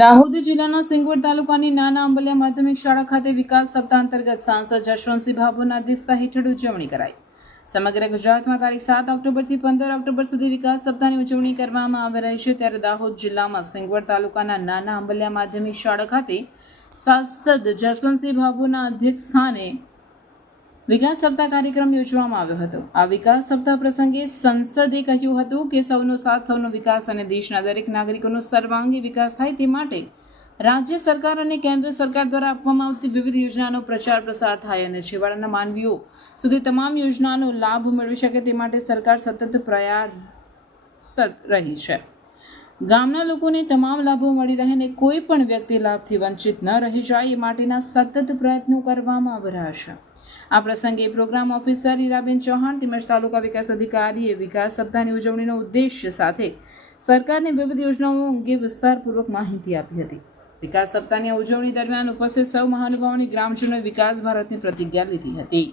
દાહોદ જિલ્લાના સિંગવડ તાલુકાની નાના અંબલિયા માધ્યમિક શાળા ખાતે વિકાસ સપ્તાહ અંતર્ગત સાંસદ જશવંતસિંહ ભાભોરના અધ્યક્ષતા હેઠળ ઉજવણી કરાઈ। સમગ્ર ગુજરાતમાં તારીખ 7 ઓક્ટોબરથી 15 ઓક્ટોબર સુધી વિકાસ સપ્તાહની ઉજવણી કરવામાં આવી રહી છે, ત્યારે દાહોદ જિલ્લામાં સિંગવડ તાલુકાના નાના અંબલિયા માધ્યમિક શાળા ખાતે સાંસદ જશવંતસિંહ ભાભોના અધ્યક્ષસ્થાને વિકાસ સપ્તાહ કાર્યક્રમ યોજવામાં આવ્યો હતો। આ વિકાસ સપ્તાહ પ્રસંગે સંસદે કહ્યું હતું કે સૌનો સાથ, સૌનો વિકાસ અને દેશના દરેક નાગરિકોનો સર્વાંગી વિકાસ થાય તે માટે રાજ્ય સરકાર અને કેન્દ્ર સરકાર દ્વારા આપવામાં આવતી વિવિધ યોજનાનો પ્રચાર પ્રસાર થાય અને છેવાડાના માનવીઓ સુધી તમામ યોજનાનો લાભ મેળવી શકે તે માટે સરકાર સતત પ્રયાસરત રહી છે। ગામના લોકોને તમામ લાભો મળી રહે અને કોઈ પણ વ્યક્તિ લાભથી વંચિત ન રહી જાય એ માટેના સતત પ્રયત્નો કરવામાં આવી રહ્યા છે। આ પ્રસંગે પ્રોગ્રામ ઓફિસર હીરાબેન ચૌહાણ તેમજ તાલુકા વિકાસ અધિકારીએ વિકાસ સપ્તાહની ઉજવણીનો ઉદ્દેશ્ય સાથે સરકારની વિવિધ યોજનાઓ અંગે વિસ્તારપૂર્વક માહિતી આપી હતી। વિકાસ સપ્તાહની ઉજવણી દરમિયાન ઉપસ્થિત સૌ મહાનુભાવોની ગ્રામજનોએ વિકાસ ભારતની પ્રતિજ્ઞા લીધી હતી।